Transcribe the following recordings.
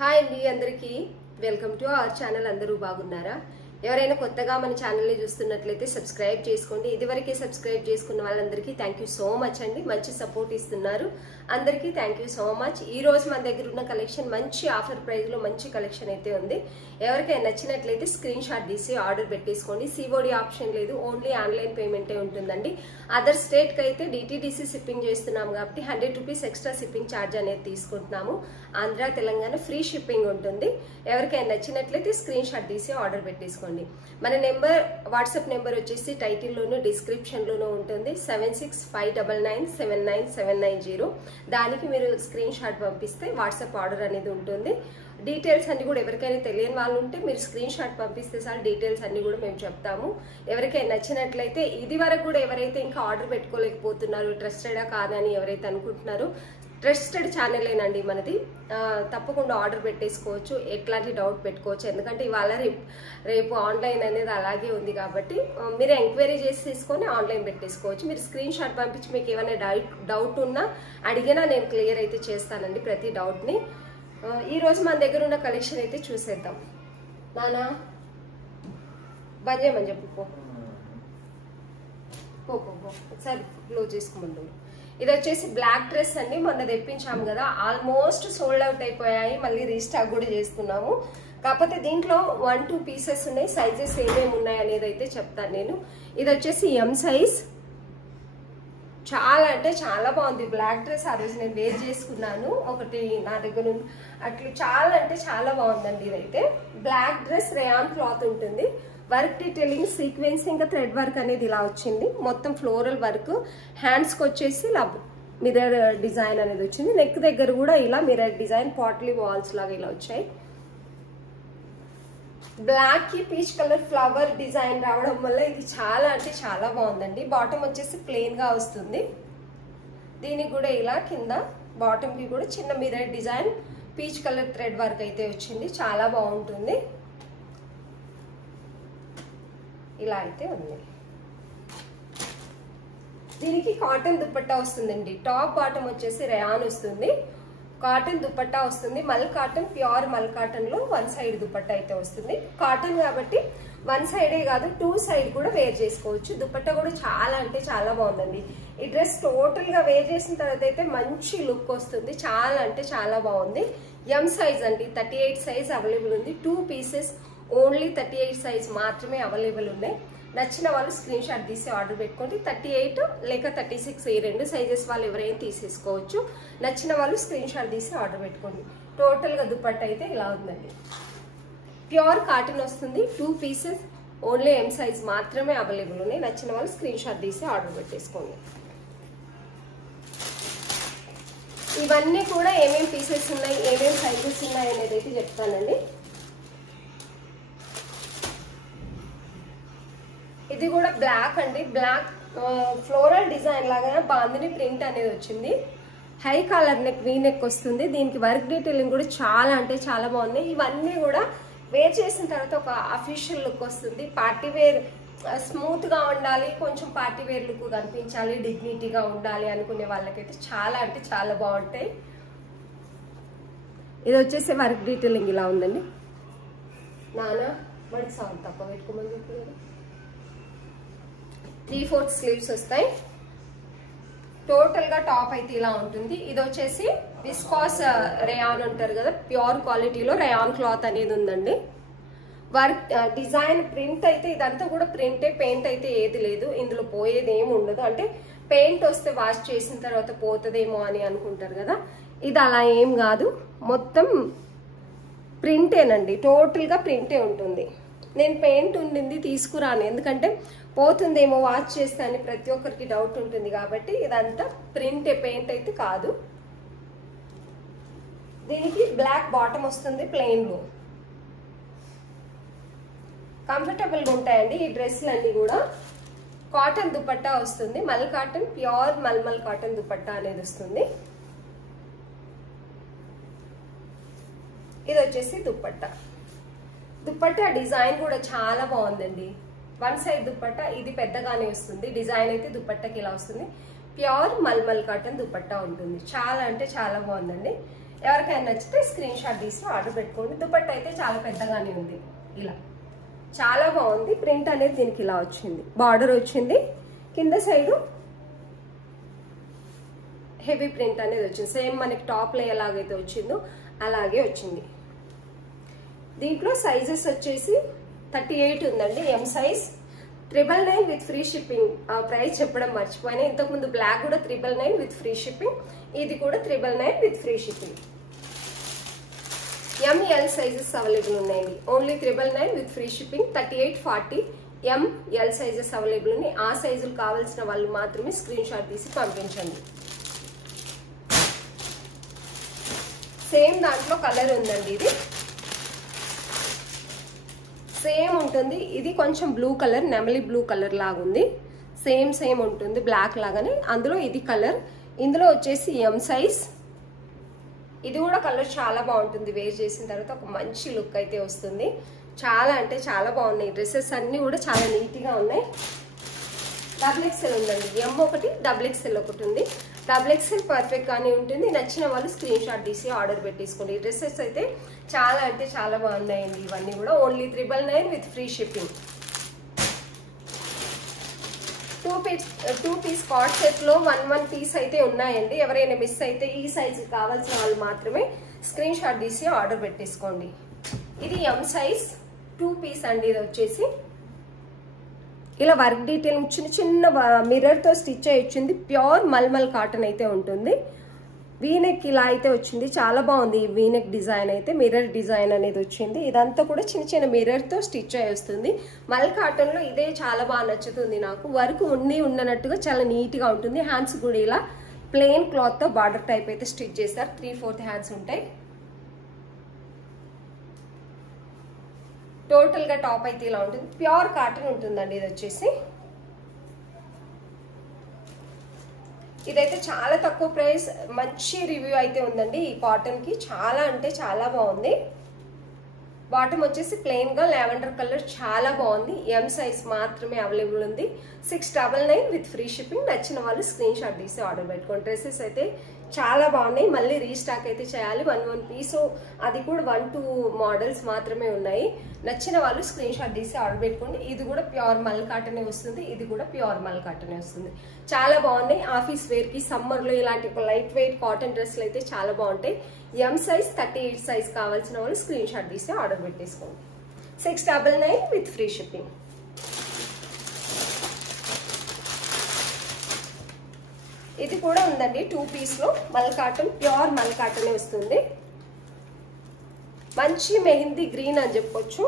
Hi అండి అందరికీ welcome to our channel. అందరూ బాగున్నారా? ఎవరైనా కొత్తగా మన ఛానల్ని చూస్తున్నట్లయితే సబ్స్క్రైబ్ చేసుకోండి. ఇదివరకే సబ్స్క్రైబ్ చేసుకున్న వాళ్ళందరికీ థ్యాంక్ యూ సో మచ్ అండి. మంచి సపోర్ట్ ఇస్తున్నారు, అందరికీ థ్యాంక్ యూ సో మచ్. ఈ రోజు మన దగ్గర ఉన్న కలెక్షన్ మంచి ఆఫర్ ప్రైస్ లో మంచి కలెక్షన్ అయితే ఉంది. ఎవరికైనా నచ్చినట్లయితే స్క్రీన్ షాట్ తీసి ఆర్డర్ పెట్టేసుకోండి. సిఓడి ఆప్షన్ లేదు, ఓన్లీ ఆన్లైన్ పేమెంటే ఉంటుందండి. అదర్ స్టేట్ కి అయితే డిటిడిసి షిప్పింగ్ చేస్తున్నాము కాబట్టి 100 రూపీస్ ఎక్స్ట్రా షిప్పింగ్ ఛార్జ్ అనేది తీసుకుంటున్నాము. ఆంధ్ర తెలంగాణ ఫ్రీ షిప్పింగ్ ఉంటుంది. ఎవరికైనా నచ్చినట్లయితే స్క్రీన్ షాట్ తీసి ఆర్డర్ పెట్టేసుకోండి. మన నెంబర్ వాట్సాప్ నెంబర్ వచ్చేసి టైటిల్లోనూ డిస్క్రిప్షన్లోనూ ఉంటుంది. 7659979790. దానికి మీరు స్క్రీన్ షాట్ పంపిస్తే వాట్సాప్ ఆర్డర్ అనేది ఉంటుంది. డీటెయిల్స్ అన్ని కూడా ఎవరికైనా తెలియని వాళ్ళు ఉంటే మీరు స్క్రీన్ షాట్ పంపిస్తే సార్ డీటెయిల్స్ అన్ని కూడా మేము చెప్తాము. ఎవరికైనా నచ్చినట్లయితే ఇది వరకు కూడా ఎవరైతే ఇంకా ఆర్డర్ పెట్టుకోలేకపోతున్నారు, ట్రస్టెడా కాదని ఎవరైతే అనుకుంటున్నారో, ట్రస్టెడ్ ఛానలేనండి మనది. తప్పకుండా ఆర్డర్ పెట్టేసుకోవచ్చు, ఎట్లాంటి డౌట్ పెట్టుకోవచ్చు. ఎందుకంటే ఇవాళ రేపు ఆన్లైన్ అనేది అలాగే ఉంది కాబట్టి మీరు ఎంక్వైరీ చేసి తీసుకొని ఆన్లైన్ పెట్టేసుకోవచ్చు. మీరు స్క్రీన్ షాట్ పంపించి మీకు ఏమైనా డౌట్ ఉన్నా అడిగినా నేను క్లియర్ అయితే చేస్తానండి ప్రతి డౌట్ని. ఈ రోజు మన దగ్గర ఉన్న కలెక్షన్ అయితే చూసేద్దాం. నానా బంద్ చేయమని చెప్పు, పో ఒకసారి క్లోజ్ చేసుకోమండి. ఇది వచ్చేసి బ్లాక్ డ్రెస్ అండి. మొన్న తెప్పించాము కదా, ఆల్మోస్ట్ సోల్డ్ అవుట్ అయిపోయాయి. మళ్ళీ రీస్టాక్ కూడా చేస్తున్నాము. కాకపోతే దీంట్లో 1-2 పీసెస్ ఉన్నాయి. సైజెస్ ఏమేమి ఉన్నాయి అనేది అయితే చెప్తాను నేను. ఇది వచ్చేసి ఎం సైజ్. చాలా అంటే చాలా బాగుంది బ్లాక్ డ్రెస్. ఆ రోజు నేను వేర్ చేసుకున్నాను ఒకటి నా దగ్గర ఉంది. అట్లా చాలా అంటే చాలా బాగుందండి. ఇదైతే బ్లాక్ డ్రెస్, రేయాన్ క్లాత్ ఉంటుంది. వర్క్ డీటెయిలింగ్, సీక్వెన్స్, ఇంకా థ్రెడ్ వర్క్ అనేది ఇలా వచ్చింది. మొత్తం ఫ్లోరల్ వర్క్. హ్యాండ్స్కి వచ్చేసి ఇలా మిర్రర్ డిజైన్ అనేది వచ్చింది. నెక్ దగ్గర కూడా ఇలా మిర్రర్ డిజైన్, పాట్లీ వాల్స్ లాగా ఇలా వచ్చాయి. బ్లాక్ కి పీచ్ కలర్ ఫ్లవర్ డిజైన్ రావడం వల్ల ఇది చాలా అంటే చాలా బాగుందండి. బాటమ్ వచ్చేసి ప్లెయిన్ గా వస్తుంది. దీనికి కూడా ఇలా కింద బాటమ్ కి కూడా చిన్న mirror design, peach colour thread work అయితే వచ్చింది. చాలా బాగుంటుంది. ఇలా అయితే ఉంది. దీనికి కాటన్ దుపట్టా వస్తుందండి. టాప్ బాటమ్ వచ్చేసి రేయాన్ వస్తుంది. కాటన్ దుపట్టా వస్తుంది. మల్ కాటన్, ప్యూర్ మల్ కాటన్ లో 1 సైడ్ దుపట్టా అయితే వస్తుంది. కాటన్ కాబట్టి 1 సైడే కాదు 2 సైడ్ కూడా వేర్ చేసుకోవచ్చు. దుపట్టా కూడా చాలా అంటే చాలా బాగుందండి. ఈ డ్రెస్ టోటల్ గా వేర్ చేసిన తర్వాత అయితే మంచి లుక్ వస్తుంది. చాలా అంటే చాలా బాగుంది. ఎం సైజ్ అండి. 38 సైజ్ అవైలబుల్ ఉంది. 2 పీసెస్ ఓన్లీ 38 సైజ్ మాత్రమే అవైలబుల్ ఉన్నాయి. నచ్చిన వాళ్ళు స్క్రీన్ షాట్ తీసి ఆర్డర్ పెట్టుకోండి. 38 లేక 36 ఈ 2 సైజెస్ వాళ్ళు ఎవరైనా తీసేసుకోవచ్చు. నచ్చిన వాళ్ళు స్క్రీన్ షాట్ తీసి ఆర్డర్ పెట్టుకోండి. టోటల్ గా దుపట్టా అయితే ఇలా ఉందండి. ప్యూర్ కాటన్ వస్తుంది. 2 పీసెస్ ఓన్లీ ఎం సైజ్ మాత్రమే అవైలబుల్ ఉన్నాయి. నచ్చిన వాళ్ళు స్క్రీన్ షాట్ తీసి ఆర్డర్ పెట్టేసుకోండి. ఇవన్నీ కూడా ఏమేమి పీసెస్ ఉన్నాయి, ఏమేమి సైజెస్ ఉన్నాయి అనేది అయితే చెప్తానండి. ఇది కూడా బ్లాక్ అండి. బ్లాక్ ఫ్లోరల్ డిజైన్ లాగా బాందిని ప్రింట్ అనేది వచ్చింది. High collar neck, V neck వస్తుంది. దీనికి వర్క్ డీటెయిలింగ్ కూడా చాలా అంటే చాలా బాగున్నాయి. ఇవన్నీ కూడా వేర్ చేసిన తర్వాత ఒక అఫీషియల్ లుక్ వస్తుంది. పార్టీ వేర్ స్మూత్ గా ఉండాలి, కొంచెం పార్టీ వేర్ లుక్ కనిపించాలి, డిగ్నిటీగా ఉండాలి అనుకునే వాళ్ళకైతే చాలా అంటే చాలా బాగుంటాయి. ఇది వచ్చేసి వర్క్ డీటెయిలింగ్ ఇలా ఉందండి. నానా వాడికి సౌండ్ తక్కువ పెట్టుకోమని చెప్పలేదు. 3/4 స్లీవ్స్ వస్తాయి. టోటల్ గా టాప్ అయితే ఇలా ఉంటుంది. ఇది వచ్చేసి విస్కాస్ రేయాన్ అంటారు కదా, ప్యూర్ క్వాలిటీలో రేయాన్ క్లాత్ అనేది ఉందండి. వర్క్ డిజైన్ ప్రింట్ అయితే ఇదంతా కూడా ప్రింటే, పెయింట్ అయితే ఏది లేదు. ఇందులో పోయేది ఏమి ఉండదు. అంటే పెయింట్ వస్తే వాష్ చేసిన తర్వాత పోతుందేమో అని అనుకుంటారు కదా, ఇది అలా ఏం కాదు. మొత్తం ప్రింటేనండి. టోటల్ గా ప్రింటే ఉంటుంది. నేను పెయింట్ ఉండింది తీసుకురాను, ఎందుకంటే పోతుందేమో వాష్ చేస్తే అని ప్రతి ఒక్కరికి డౌట్ ఉంటుంది కాబట్టి ఇదంతా ప్రింటే, పెయింట్ అయితే కాదు. దీనికి బ్లాక్ బాటమ్ వస్తుంది ప్లెయిన్ లో. కంఫర్టబుల్ గా ఉంటాయండి ఈ డ్రెస్లు అన్ని కూడా. కాటన్ దుపట్టా వస్తుంది. మల్ cotton, pure mulmul cotton dupatta అనేది వస్తుంది. ఇది వచ్చేసి దుపట్టా. దుపట్టా డిజైన్ కూడా చాలా బాగుందండి. 1 సైడ్ దుపట్టా. ఇది పెద్దగానే వస్తుంది. డిజైన్ అయితే దుపట్టాకి ఇలా వస్తుంది. ప్యూర్ మల్మల్ కాటన్ దుపట్టా ఉంటుంది. చాలా అంటే చాలా బాగుందండి. ఎవరికైనా నచ్చితే స్క్రీన్ షాట్ తీసి ఆర్డర్ పెట్టుకోండి. దుపట్టా అయితే చాలా పెద్దగానే ఉంది. ఇలా చాలా బాగుంది. ప్రింట్ అనేది దీనికి ఇలా వచ్చింది, బార్డర్ వచ్చింది, కింద సైడు హెవీ ప్రింట్ అనేది వచ్చింది. సేమ్ మనకి టాప్ లో ఎలాగైతే వచ్చిందో అలాగే వచ్చింది. దీంట్లో సైజెస్ వచ్చేసి 38 ఉందండి, M size. 999 with free shipping. Price చెప్పడం మర్చిపోయినా, ఇంతకుముందు బ్లాక్ కూడా 999 విత్ ఫ్రీ షిప్పింగ్, ఇది కూడా 999 with free shipping. ML sizes available ఉన్నాయండి. Only 999 with free shipping. 38, 40 ML sizes available ఉన్నాయి. ఆ సైజులు కావాల్సిన వాళ్ళు మాత్రమే స్క్రీన్ షాట్ తీసి పంపించండి. సేమ్ దాంట్లో కలర్ ఉందండి, ఇది సేమ్ ఉంటుంది. ఇది కొంచెం బ్లూ కలర్, నెమలి బ్లూ కలర్ లాగా ఉంది. సేమ్ ఉంటుంది బ్లాక్ లాగానే. అందులో ఇది కలర్, ఇందులో వచ్చేసి ఎం సైజ్. ఇది కూడా కలర్ చాలా బాగుంటుంది. వేర్ చేసిన తర్వాత ఒక మంచి లుక్ అయితే వస్తుంది. చాలా అంటే చాలా బాగున్నాయి. డ్రెస్సెస్ అన్ని కూడా చాలా నీట్గా ఉన్నాయి. XXL ఉందండి, ఎం ఒకటి, XXL ఒకటి ఉంది. XXL పర్ఫెక్ట్ గానే ఉంటుంది. నచ్చిన వాళ్ళు స్క్రీన్ షాట్ తీసి ఆర్డర్ పెట్టేసుకోండి. ఈ డ్రెస్సెస్ అయితే చాలా అంటే చాలా బాగున్నాయండి. ఇవన్నీ కూడా only 999 with free shipping. 2 piece cord set లో 1 పీస్ అయితే ఉన్నాయండి. ఎవరైనా మిస్ అయితే ఈ సైజు కావాల్సిన వాళ్ళు మాత్రమే స్క్రీన్ షాట్ తీసి ఆర్డర్ పెట్టేసుకోండి. ఇది ఎం సైజ్ 2 పీస్ అండి. ఇది వచ్చేసి ఇలా వర్క్ డీటెయిలింగ్ చిన్న మిర్రర్ తో స్టిచ్ అయి వచ్చింది. ప్యూర్ మల్మల్ కాటన్ అయితే ఉంటుంది. వీనెక్ ఇలా అయితే వచ్చింది, చాలా బాగుంది. ఈ వీనెక్ డిజైన్ అయితే మిర్రర్ డిజైన్ అనేది వచ్చింది. ఇదంతా కూడా చిన్న మిర్రర్ తో స్టిచ్ అయి వస్తుంది. మల్ కాటన్ లో ఇదే చాలా బాగా నచ్చుతుంది నాకు. వర్క్ ఉన్నట్టుగా చాలా నీట్ గా ఉంటుంది. హ్యాండ్స్ కూడా ఇలా ప్లెయిన్ క్లాత్ తో బార్డర్ టైప్ అయితే స్టిచ్ చేశారు. 3/4 హ్యాండ్స్ ఉంటాయి. టోటల్ గా టాప్ అయితే ఇలా ఉంటుంది. ప్యూర్ కాటన్ ఉంటుందండి. ఇది వచ్చేసి ఇదైతే చాలా తక్కువ ప్రైస్, మంచి రివ్యూ అయితే ఉందండి. ఈ కాటన్ కి చాలా అంటే చాలా బాగుంది. బాటమ్ వచ్చేసి ప్లెయిన్ గా లావెండర్ కలర్, చాలా బాగుంది. ఎం సైజ్ మాత్రమే అవైలబుల్ ఉంది. 699 విత్ ఫ్రీ షిప్పింగ్. నచ్చిన వాళ్ళు స్క్రీన్ షాట్ తీసి ఆర్డర్ పెట్టుకోండి. డ్రెస్సెస్ అయితే చాలా బాగున్నాయి. మళ్ళీ రీస్టాక్ అయితే చేయాలి. 1 పీస్, అది కూడా 1-2 మోడల్స్ మాత్రమే ఉన్నాయి. నచ్చిన వాళ్ళు స్క్రీన్ షాట్ తీసి ఆర్డర్ పెట్టుకోండి. ఇది కూడా ప్యూర్ మల్ కాటనే వస్తుంది. ఇది కూడా ప్యూర్ మల్ కాటనే వస్తుంది. చాలా బాగున్నాయి. ఆఫీస్ వేర్ కి, సమ్మర్ లో ఇలాంటి లైట్ వెయిట్ కాటన్ డ్రెస్సులు అయితే చాలా బాగుంటాయి. ఎం సైజ్ 38 సైజ్ కావాల్సిన వాళ్ళు స్క్రీన్ షాట్ తీసి ఆర్డర్ పెట్టేసుకోండి. 699 విత్ ఫ్రీ షిప్పింగ్. ఇది కూడా ఉందండి 2 పీస్ లో మల్ కాటన్, ప్యూర్ మల్ కాటనే వస్తుంది. మంచి మెహందీ గ్రీన్ అని చెప్పొచ్చు.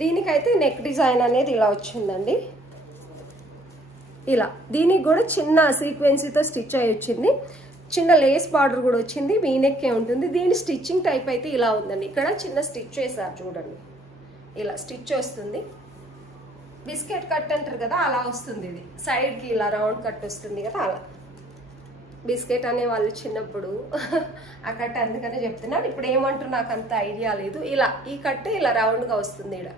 దీనికైతే నెక్ డిజైన్ అనేది ఇలా వచ్చిందండి. ఇలా దీనికి కూడా చిన్న సీక్వెన్సీతో స్టిచ్ అయి వచ్చింది. చిన్న లేస్ బార్డర్ కూడా వచ్చింది. వీనెక్కే ఉంటుంది. దీని స్టిచ్చింగ్ టైప్ అయితే ఇలా ఉందండి. ఇక్కడ చిన్న స్టిచ్ వేసారు చూడండి. ఇలా స్టిచ్ వస్తుంది. బిస్కెట్ కట్ అంటారు కదా, అలా వస్తుంది. ఇది సైడ్ కి ఇలా రౌండ్ కట్ వస్తుంది కదా, అలా. బిస్కెట్ అనే వాళ్ళు చిన్నప్పుడు ఆ కట్ అందుకనే చెప్తున్నారు. ఇప్పుడు ఏమంటారు నాకు అంత ఐడియా లేదు. ఇలా ఈ కట్ ఇలా రౌండ్ గా వస్తుంది. ఇక్కడ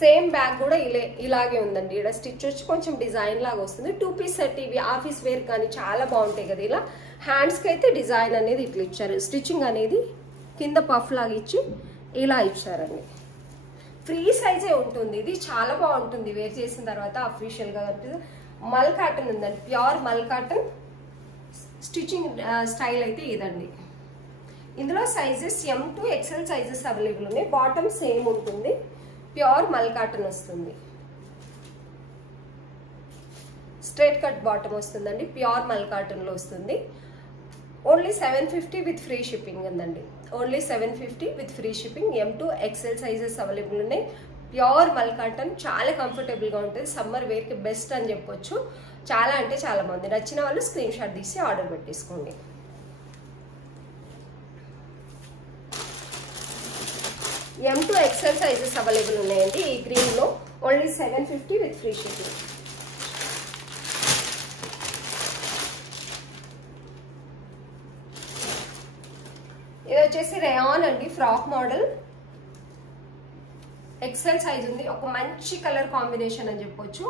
సేమ్ బ్యాగ్ కూడా ఇలాగే ఉందండి. ఇక్కడ స్టిచ్ వచ్చి కొంచెం డిజైన్ లాగా వస్తుంది. 2 పీస్ సెట్. ఇవి ఆఫీస్ వేర్ కానీ చాలా బాగుంటాయి కదా. ఇలా హ్యాండ్స్ కి అయితే డిజైన్ అనేది ఇట్లా ఇచ్చారు. స్టిచ్చింగ్ అనేది కింద పఫ్ లాగా ఇచ్చి ఇలా ఇచ్చారండి. ఫ్రీ సైజే ఉంటుంది. ఇది చాలా బాగుంటుంది వేర్ చేసిన తర్వాత అఫీషియల్ గా ఉంటుంది. మల్ కాటన్ ఉందండి, ప్యూర్ మల్ కాటన్. స్టిచ్చింగ్ స్టైల్ అయితే ఇదండి. ఇందులో sizes M to XL sizes available ఉన్నాయి. బాటమ్ సేమ్ ఉంటుంది. ప్యూర్ మల్ కాటన్ వస్తుంది. స్ట్రైట్ కట్ బాటమ్ వస్తుందండి. ప్యూర్ మల్ కాటన్ లో వస్తుంది. ఓన్లీ 750 విత్ ఫ్రీ షిప్పింగ్ ఉందండి. Only 750 with free shipping. M to XL sizes available ఉన్నాయి. ప్యూర్ మల్ కాటన్, చాలా కంఫర్టబుల్ గా ఉంటుంది. సమ్మర్ వేర్ కి బెస్ట్ అని చెప్పొచ్చు. చాలా అంటే చాలా బాగుంది. నచ్చిన వాళ్ళు స్క్రీన్ షాట్ తీసి ఆర్డర్ పెట్టేసుకోండి. M to XL sizes available ఉన్నాయండి. ఈ గ్రీన్ లో ఓన్లీ 750 విత్ ఫ్రీ షిప్పింగ్. ఇది వచ్చేసి రేయాన్ అండి, ఫ్రాక్ మోడల్. XL సైజ్ ఉంది. ఒక మంచి కలర్ కాంబినేషన్ అని చెప్పొచ్చు.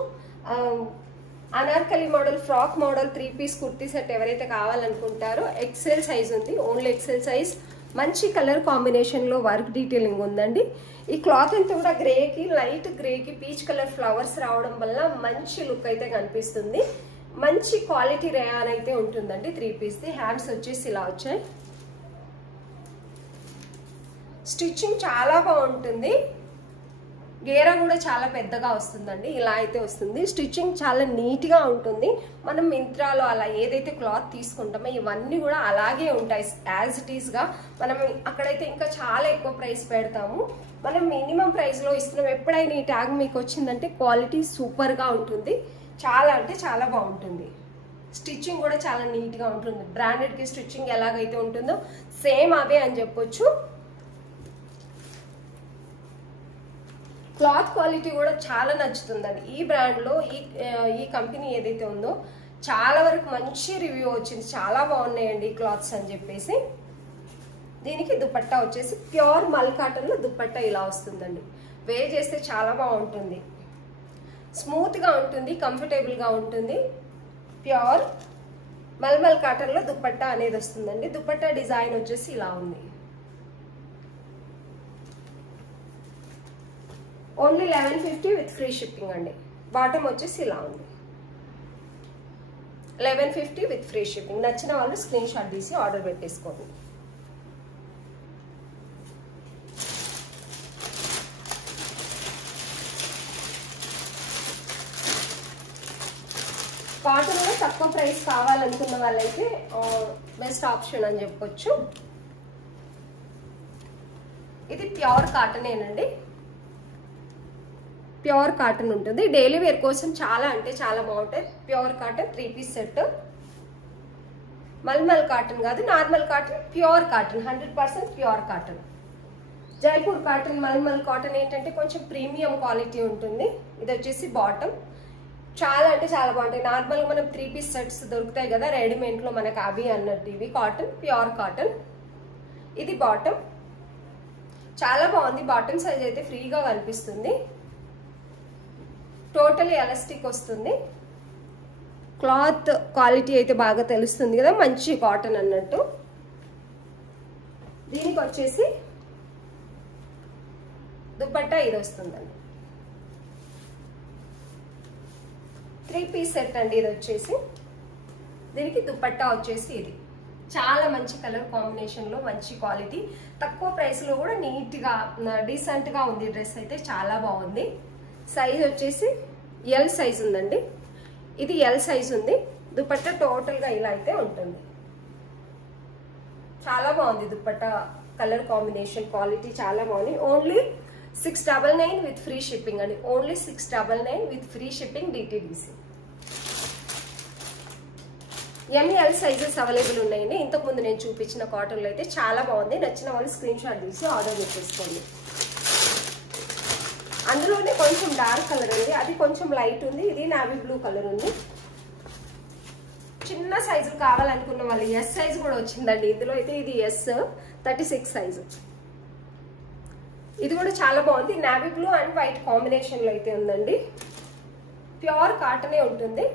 Anarkali model, frock model 3 piece kurti set ఎవరైతే కావాలనుకుంటారో ఎక్సెల్ సైజ్ ఉంది, ఓన్లీ ఎక్సెల్ సైజ్. మంచి కలర్ కాంబినేషన్లో వర్క్ డీటెయిలింగ్ ఉందండి. ఈ క్లాత్ అంతా కూడా గ్రేకి, లైట్ గ్రేకి పీచ్ కలర్ ఫ్లవర్స్ రావడం వల్ల మంచి లుక్ అయితే కనిపిస్తుంది. మంచి క్వాలిటీ రేయాన్ అయితే ఉంటుందండి 3 పీస్ది. హ్యాండ్స్ వచ్చేసి ఇలా వచ్చాయి. స్టిచ్చింగ్ చాలా బాగుంటుంది. గేరా కూడా చాలా పెద్దగా వస్తుందండి. ఇలా అయితే వస్తుంది. స్టిచ్చింగ్ చాలా నీట్గా ఉంటుంది. మనం మింత్రాలో అలా ఏదైతే క్లాత్ తీసుకుంటామో ఇవన్నీ కూడా అలాగే ఉంటాయి యాజ్ ఇట్ ఈస్గా. మనం అక్కడైతే ఇంకా చాలా ఎక్కువ ప్రైస్ పెడతాము. మనం మినిమం ప్రైస్లో ఇస్తున్నాం. ఎప్పుడైనా ఈ ట్యాగ్ మీకు వచ్చిందంటే క్వాలిటీ సూపర్గా ఉంటుంది. చాలా అంటే చాలా బాగుంటుంది. స్టిచ్చింగ్ కూడా చాలా నీట్గా ఉంటుంది. బ్రాండెడ్కి స్టిచ్చింగ్ ఎలాగైతే ఉంటుందో సేమ్ అవే అని చెప్పొచ్చు. క్లాత్ క్వాలిటీ కూడా చాలా నచ్చుతుందండి. ఈ బ్రాండ్లో ఈ కంపెనీ ఏదైతే ఉందో చాలా వరకు మంచి రివ్యూ వచ్చింది. చాలా బాగున్నాయండి ఈ క్లాత్స్ అని చెప్పేసి. దీనికి దుపట్టా వచ్చేసి ప్యూర్ మల్ కాటన్లో దుపట్టా ఇలా వస్తుందండి. వేర్ చేస్తే చాలా బాగుంటుంది. స్మూత్గా ఉంటుంది, కంఫర్టబుల్గా ఉంటుంది. ప్యూర్ మల్మల్ కాటన్లో దుపట్టా అనేది వస్తుందండి. దుపట్టా డిజైన్ వచ్చేసి ఇలా ఉంది. ఓన్లీ 1150 విత్ ఫ్రీ షిప్పింగ్ అండి. బాటమ్ వచ్చేసి ఇలా ఉంది. 1150 విత్ ఫ్రీ షిప్పింగ్. నచ్చిన వాళ్ళు స్క్రీన్ షాట్ తీసి ఆర్డర్ పెట్టేసుకోండి. కాటన్లో తక్కువ ప్రైస్ కావాలనుకున్న వాళ్ళైతే బెస్ట్ ఆప్షన్ అని చెప్పొచ్చు. ఇది ప్యూర్ కాటనేనండి. ప్యూర్ కాటన్ ఉంటుంది. డైలీ వేర్ కోసం చాలా అంటే చాలా బాగుంటాయి. Pure cotton 3 piece set. Mulmul cotton కాదు, normal cotton, pure cotton, 100% pure cotton. Jaipur cotton, mulmul cotton ఏంటంటే కొంచెం ప్రీమియం క్వాలిటీ ఉంటుంది. ఇది వచ్చేసి బాటమ్. చాలా అంటే చాలా బాగుంటాయి. నార్మల్గా మనం 3 పీస్ సెట్స్ దొరుకుతాయి కదా రెడీమేడ్లో, మనకు అవి అన్నట్టు ఇవి కాటన్, ప్యూర్ కాటన్. ఇది బాటమ్. చాలా బాగుంది. బాటమ్ సైజ్ అయితే ఫ్రీగా కనిపిస్తుంది. టోటలీ ఎలాస్టిక్ వస్తుంది. క్లాత్ క్వాలిటీ అయితే బాగా తెలుస్తుంది కదా, మంచి కాటన్ అన్నట్టు. దీనికి వచ్చేసి దుపట్టా ఇది వస్తుందండి. 3 పీస్ సెట్ అండి ఇది వచ్చేసి. దీనికి దుపట్టా వచ్చేసి ఇది. చాలా మంచి కలర్ కాంబినేషన్లో మంచి క్వాలిటీ, తక్కువ ప్రైస్లో కూడా నీట్గా డీసెంట్గా ఉంది. డ్రెస్ అయితే చాలా బాగుంది. సైజ్ వచ్చేసి ఎల్ సైజ్ ఉందండి. ఇది ఎల్ సైజ్ ఉంది. దుపట్టా టోటల్గా ఇలా అయితే ఉంటుంది. చాలా బాగుంది దుపట్టా కలర్ కాంబినేషన్, క్వాలిటీ చాలా బాగుంది. ఓన్లీ 699 విత్ ఫ్రీ షిప్పింగ్ అండి. Only 699 with free shipping DTDC. ML sizes available ఉన్నాయండి. ఇంతకుముందు నేను చూపించిన కాటన్లో అయితే చాలా బాగుంది. నచ్చిన వాళ్ళు స్క్రీన్ షాట్ తీసి ఆర్డర్ పెట్టేసుకోండి. అందులోనే కొంచెం డార్క్ కలర్ ఉంది, అది కొంచెం లైట్ ఉంది. ఇది నావీ బ్లూ కలర్ ఉంది. చిన్న సైజులు కావాలనుకున్న వాళ్ళు ఎస్ సైజ్ కూడా వచ్చిందండి ఇందులో అయితే. ఇది ఎస్ 36 సైజు. ఇది కూడా చాలా బాగుంది. నావీ బ్లూ అండ్ వైట్ కాంబినేషన్లో అయితే ఉందండి. ప్యూర్ కాటనే ఉంటుంది.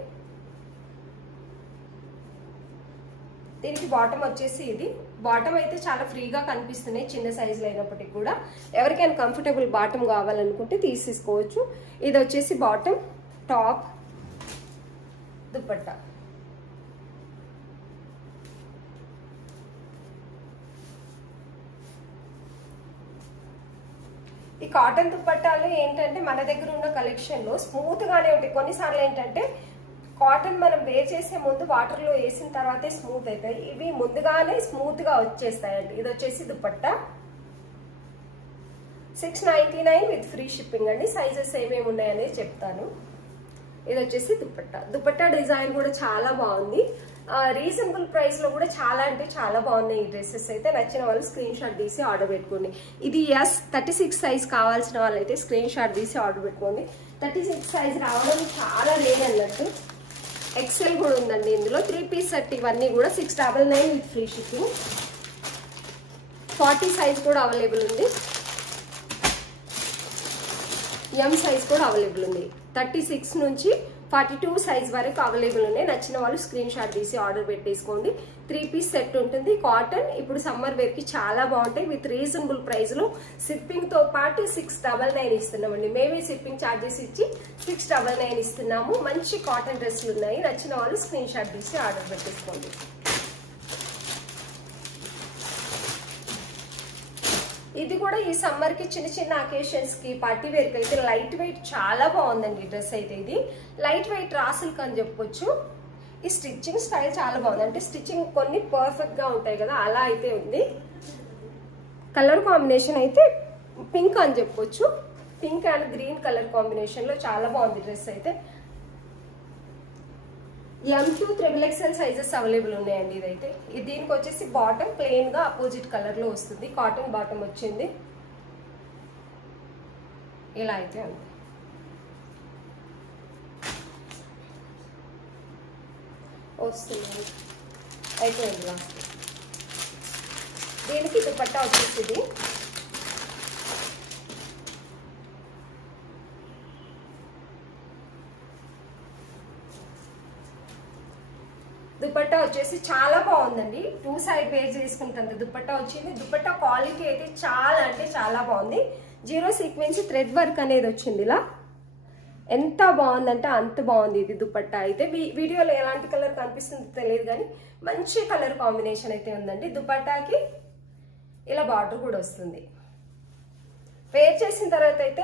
దీనికి బాటమ్ వచ్చేసి ఇది. బాటమ్ అయితే చాలా ఫ్రీగా కనిపిస్తున్నాయి చిన్న సైజులో అయినప్పటికీ కూడా. ఎవరికైనా కంఫర్టబుల్ బాటమ్ కావాలనుకుంటే తీసేసుకోవచ్చు. ఇది వచ్చేసి బాటమ్, టాప్, దుపట్టా. ఈ కాటన్ దుపట్టాలు ఏంటంటే మన దగ్గర ఉన్న కలెక్షన్లో స్మూత్గానే ఉంటాయి. కొన్నిసార్లు ఏంటంటే కాటన్ మనం వేర్ చేసే ముందు వాటర్లో వేసిన తర్వాతే స్మూత్ అవుతాయి. ఇవి ముందుగానే స్మూత్గా వచ్చేస్తాయండి. ఇది వచ్చేసి దుపట్టా 699 విత్ ఫ్రీ షిప్పింగ్ అండి. సైజెస్ ఏమేమి ఉన్నాయనేది చెప్తాను. ఇది వచ్చేసి దుపట్టా. దుపట్టా డిజైన్ కూడా చాలా బాగుంది. రీజనబుల్ ప్రైస్ లో కూడా చాలా అంటే చాలా బాగున్నాయి ఈ డ్రెస్సెస్ అయితే. నచ్చిన వాళ్ళు స్క్రీన్ షాట్ తీసి ఆర్డర్ పెట్టుకోండి. ఇది ఎస్ 36 సైజ్ కావాల్సిన వాళ్ళైతే స్క్రీన్ షాట్ తీసి ఆర్డర్ పెట్టుకోండి. 36 సైజ్ రావడం చాలా రేర్ అన్నట్టు. ఎక్సెల్ కూడా ఉందండి ఇందులో. 3 పీస్ సెట్ ఇవన్నీ కూడా 699 విత్ ఫ్రీ షిప్పింగ్. 40 సైజ్ కూడా అవైలబుల్ ఉంది. ఎం సైజ్ కూడా అవైలబుల్ ఉంది. 36 నుంచి 42 సైజ్ వరకు అవైలబుల్ ఉన్నాయి. నచ్చిన వాళ్ళు స్క్రీన్ షాట్ తీసి ఆర్డర్ పెట్టేసుకోండి. 3 పీస్ సెట్ ఉంటుంది. కాటన్ ఇప్పుడు సమ్మర్ వేర్ కి చాలా బాగుంటాయి. విత్ రీజనబుల్ ప్రైస్ లో షిప్పింగ్ తో పాటు 699 ఇస్తున్నామండి. మేమే షిప్పింగ్ ఛార్జెస్ ఇచ్చి 699 ఇస్తున్నాము. మంచి కాటన్ డ్రెస్సులు ఉన్నాయి. నచ్చిన వాళ్ళు స్క్రీన్ షాట్ తీసి ఆర్డర్ పెట్టేసుకోండి. ఇది కూడా ఈ సమ్మర్ కి చిన్న చిన్న అకేషన్స్ కి పార్టీ వేర్ కి అయితే లైట్ వెయిట్ చాలా బాగుందండి. డ్రెస్ అయితే ఇది లైట్ వెయిట్ రాసులు అని చెప్పొచ్చు. ఈ స్టిచ్చింగ్ స్టైల్ చాలా బాగుంది. అంటే స్టిచ్చింగ్ కొన్ని పర్ఫెక్ట్ గా ఉంటాయి కదా, అలా అయితే ఉంది. కలర్ కాంబినేషన్ అయితే పింక్ అని చెప్పొచ్చు. Pink and green colour combination లో చాలా బాగుంది డ్రెస్ అయితే. M2 XXL సైజెస్ అవైలబుల్ ఉన్నాయండి. ఇదైతే దీనికి వచ్చేసి బాటమ్ ప్లెయిన్ గా అపోజిట్ కలర్ లో వస్తుంది. కాటన్ బాటమ్ వచ్చింది. ఇలా అయితే ఉంది. వస్తుంది అయిపోయింది. దీనికి దుపట్టా వచ్చేసి దుపట్టా వచ్చేసి చాలా బాగుందండి. 2 సైడ్ వేర్ చేసుకుంటుంది. దుపట్టా వచ్చింది. దుపట్టా క్వాలిటీ అయితే చాలా అంటే చాలా బాగుంది. 0 సీక్వెన్స్ థ్రెడ్ వర్క్ అనేది వచ్చింది. ఇలా ఎంత బాగుందంటే అంత బాగుంది ఇది దుపట్టా అయితే. వీడియోలో ఎలాంటి కలర్ కనిపిస్తుందో తెలియదు కానీ మంచి కలర్ కాంబినేషన్ అయితే ఉందండి. దుపట్టాకి ఇలా బార్డర్ కూడా వస్తుంది. వేర్ చేసిన తర్వాత అయితే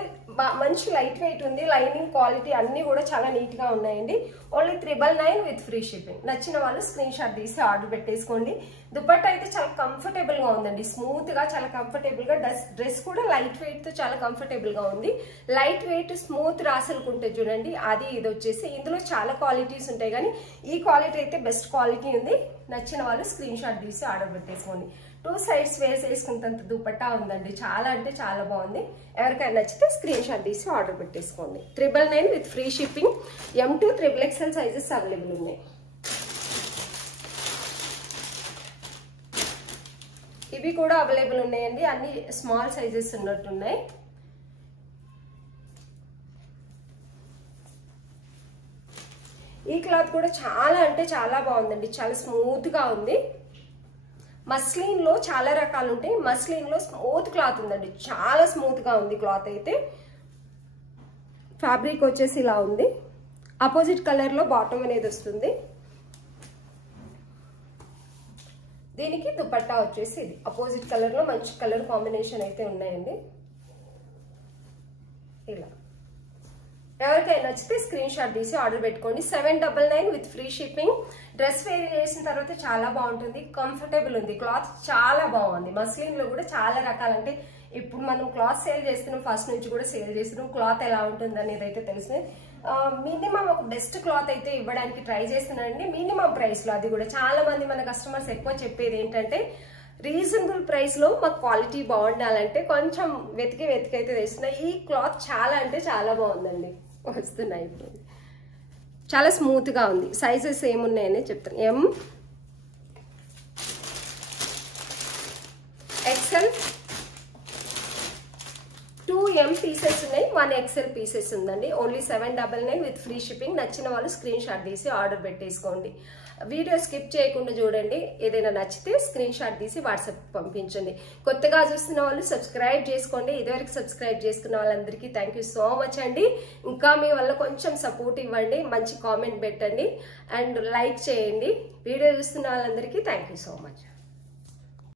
మంచి లైట్ వెయిట్ ఉంది. లైనింగ్ క్వాలిటీ అన్ని కూడా చాలా నీట్ గా ఉన్నాయండి. Only 399 with free shipping. నచ్చిన వాళ్ళు స్క్రీన్ షాట్ తీసి ఆర్డర్ పెట్టేసుకోండి. దుపట్టా అయితే చాలా కంఫర్టబుల్ గా ఉందండి. స్మూత్ గా చాలా కంఫర్టబుల్ గా. డ్రెస్ కూడా లైట్ వెయిట్ తో చాలా కంఫర్టబుల్ గా ఉంది. లైట్ వెయిట్ స్మూత్ రాసులుకుంటే చూడండి, అది ఇది వచ్చేసి ఇందులో చాలా క్వాలిటీస్ ఉంటాయి కానీ ఈ క్వాలిటీ అయితే బెస్ట్ క్వాలిటీ ఉంది. నచ్చిన వాళ్ళు స్క్రీన్ షాట్ తీసి ఆర్డర్ పెట్టేసుకోండి. 2 సైడ్స్ వేస్ వేసుకున్నంత దుపట్టా ఉందండి. చాలా అంటే చాలా బాగుంది. ఎవరికైనా నచ్చితే స్క్రీన్ షాట్ తీసి ఆర్డర్ పెట్టేసుకోండి. 399 with free shipping. M2 XXL sizes available ఉన్నాయి. ఇవి కూడా అవైలబుల్ ఉన్నాయండి. అన్ని స్మాల్ సైజెస్ ఉన్నట్టున్నాయి. ఈ క్లాత్ కూడా చాలా అంటే చాలా బాగుందండి. చాలా స్మూత్ గా ఉంది. మస్లిన్ లో చాలా రకాలు ఉంటాయి. మస్లిన్ లో స్మూత్ క్లాత్ ఉందండి. చాలా స్మూత్ గా ఉంది క్లాత్ అయితే. ఫ్యాబ్రిక్ వచ్చేసి ఇలా ఉంది. అపోజిట్ కలర్ లో బాటమ్ అనేది వస్తుంది. దీనికి దుపట్టా వచ్చేసి ఇది అపోజిట్ కలర్ లో మంచి కలర్ కాంబినేషన్ అయితే ఉన్నాయండి. ఇలా ఎవరికైనా నచ్చితే స్క్రీన్ షాట్ తీసి ఆర్డర్ పెట్టుకోండి. 799 with free shipping. Dress wear చేసిన తర్వాత చాలా బాగుంటుంది. కంఫర్టబుల్ ఉంది. క్లాత్ చాలా బాగుంది. మస్లిన్ లో కూడా చాలా రకాలు. అంటే ఇప్పుడు మనం క్లాత్ సేల్ చేస్తున్నాం, ఫస్ట్ నుంచి కూడా సేల్ చేస్తున్నాం. క్లాత్ ఎలా ఉంటుంది అనేది అయితే తెలుసు. మినిమం ఒక బెస్ట్ క్లాత్ అయితే ఇవ్వడానికి ట్రై చేస్తున్నానండి. మినిమం ప్రైస్ లో. అది కూడా చాలా మంది మన కస్టమర్స్ ఎక్కువ చెప్పేది ఏంటంటే రీజనబుల్ ప్రైస్ లో మాకు క్వాలిటీ బాగుండాలంటే కొంచెం వెతికి అయితే తెస్తున్నా. ఈ క్లాత్ చాలా అంటే చాలా బాగుందండి. వస్తున్నాయి ఇప్పుడు. చాలా స్మూత్ గా ఉంది. సైజెస్ ఏమున్నాయని చెప్తాను. M XL 2M పీసెస్ ఉన్నాయి. 1 XL పీసెస్ ఉందండి. Only 799 with free shipping. నచ్చిన వాళ్ళు స్క్రీన్ షాట్ తీసి ఆర్డర్ పెట్టేసుకోండి. వీడియో స్కిప్ చేయకుండా చూడండి. ఏదైనా నచ్చితే స్క్రీన్ షాట్ తీసి వాట్సాప్ పంపించండి. కొత్తగా చూస్తున్న వాళ్ళు సబ్స్క్రైబ్ చేసుకోండి. ఇదివరకు సబ్స్క్రైబ్ చేసుకున్న వాళ్ళందరికీ థ్యాంక్ యూ సో మచ్ అండి. ఇంకా మీ వల్ల కొంచెం సపోర్ట్ ఇవ్వండి. మంచి కామెంట్ పెట్టండి అండ్ లైక్ చేయండి. వీడియో చూస్తున్న వాళ్ళందరికీ థ్యాంక్ యూ సో మచ్.